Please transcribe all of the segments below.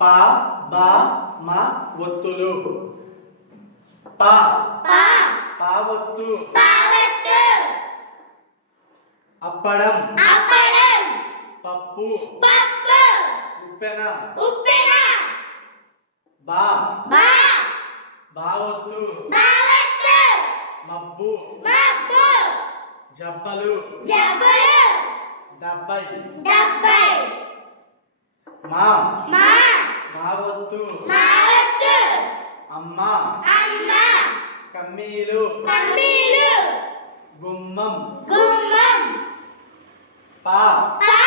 పా బా మా ఒత్తులు. పా. పా. పావొత్తు. అప్పడం. అప్పడం. పప్పు. పప్పు. ఉప్పెన. ఉప్పెన. బా. బా. బావొత్తు. మబ్బు. మబ్బు. జబ్బలు. జబ్బలు. డెబ్బై. డెబ్బై. మా. మా మావొత్తు మావత్తు అమ్మ. అమ్మ. కమ్మీలు కమ్మీలు గుమ్మం. గుమ్మం. పా. పా.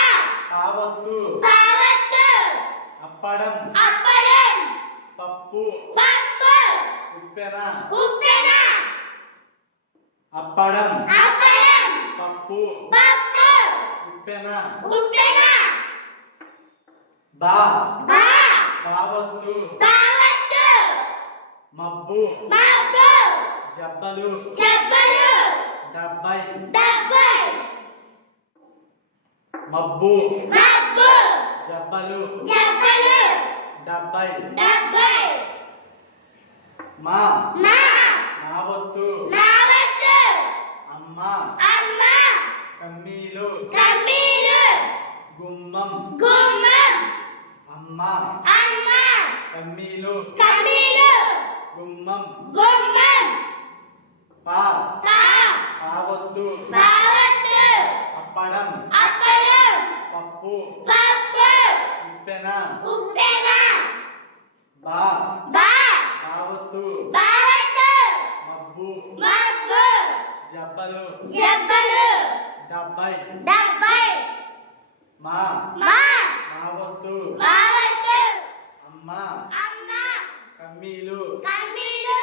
పావొత్తు. పావత్తు. అప్పడం. అప్పడం. పప్పు. పప్పు. ఉప్పెన. ఉప్పెన. అప్పడం. అప్పడం. పప్పు. పప్పు. ఉప్పెన. ఉప్పెన. బా. బా. బావొత్తు బావత్తు మబ్బు. మబ్బు. జబ్బలు. జబ్బలు. డెబ్బై. డెబ్బై. మబ్బు. మబ్బు. జబ్బలు. జబ్బలు. డెబ్బై. డెబ్బై. మా. మా. మావొత్తు మావత్తు అమ్మ. అమ్మ. కమ్మీలు కమ్మీలు గుమ్మం. గుమ్మం అమ్మ. అమ్మ. కమ్మీలు. కమ్మీలు. గుమ్మం. గుమ్మం. పా. పా. పావొత్తు బావత్తు అప్పడం. అప్పడం. పప్పు. పప్పు. ఉప్పెన. ఉప్పెన. బా. బా. బావొత్తు బావత్తు మబ్బు. మబ్బు. జబ్బలు. జబ్బలు. డెబ్బై. డెబ్బై. మా. మా. మావొత్తు బావత్తు అమ్మ అమ్మ కమ్మీలు కమ్మీలు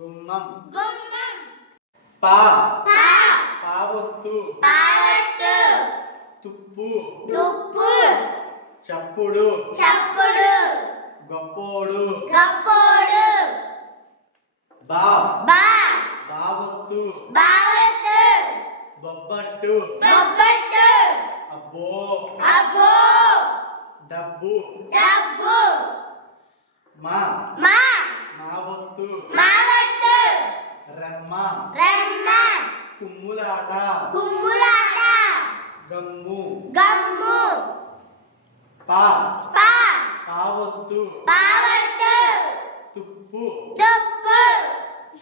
గుమ్మం గుమ్మం పా. పా. పావొత్తు. బావత్తు తుప్పు. తుప్పు. చప్పుడు. చప్పుడు. గొప్పోడు. గప్పోడు. బా. బా. బావొత్తు. బావత్తు. బొబ్బట్టు. బొబ్బట్టు. అబ్బో. అబ్బో. డబ్బు. డబ్బు. మా మా మావొత్తు మావత్తు రెమ్మ రెమ్మ కుమ్ములాట కుమ్ములాట గమ్ము గమ్ము పా పా పావొత్తు బావత్తు తుప్పు తుప్పు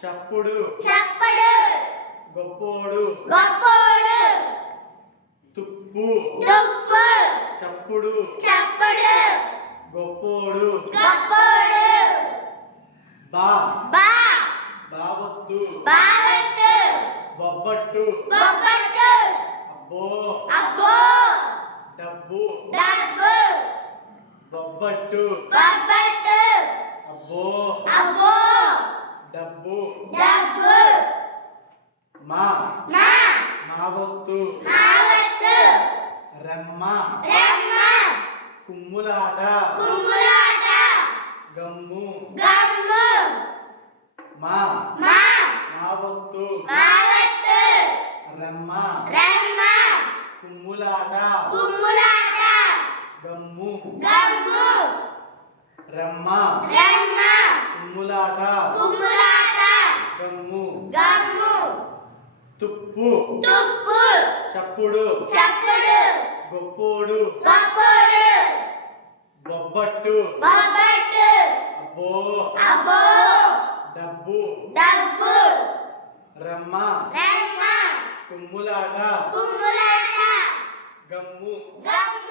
చప్పుడు చప్పుడు గొప్పోడు గొప్పోడు తుప్పు తుప్పు చప్పుడు చప్పుడు గొప్పోడు గొప్పోడు బా బా బావొత్తు బావత్తు బొబ్బట్టు. బొబ్బట్టు. అబ్బో. అబ్బో. డబ్బు. డబ్బు. బొబ్బట్టు. బొబ్బట్టు. అబ్బో. అబ్బో. డబ్బు. డబ్బు. మా. మా. మావొత్తు మావత్తు రెమ్మ. రెమ్మ. కుమ్ములాట. కుమ్ములాట. గమ్ము. గమ్ము. మా. మా. మావొత్తు మావత్తు రెమ్మ. రెమ్మ. కుమ్ములాట. కుమ్ములాట. గమ్ము. గమ్ము. రెమ్మ. రెమ్మ. కుమ్ములాట. కుమ్ములాట. గమ్ము. గమ్ము. తుప్పు. తుప్పు. చప్పుడు. చప్పుడు. గొప్పోడు. గొప్పోడు. బొబ్బట్టు. బొబ్బట్టు. అబ్బో. అబ్బో. డబ్బు. డబ్బు. రెమ్మ. కుమ్ములాట కుమ్ములాట గమ్ము గమ్ము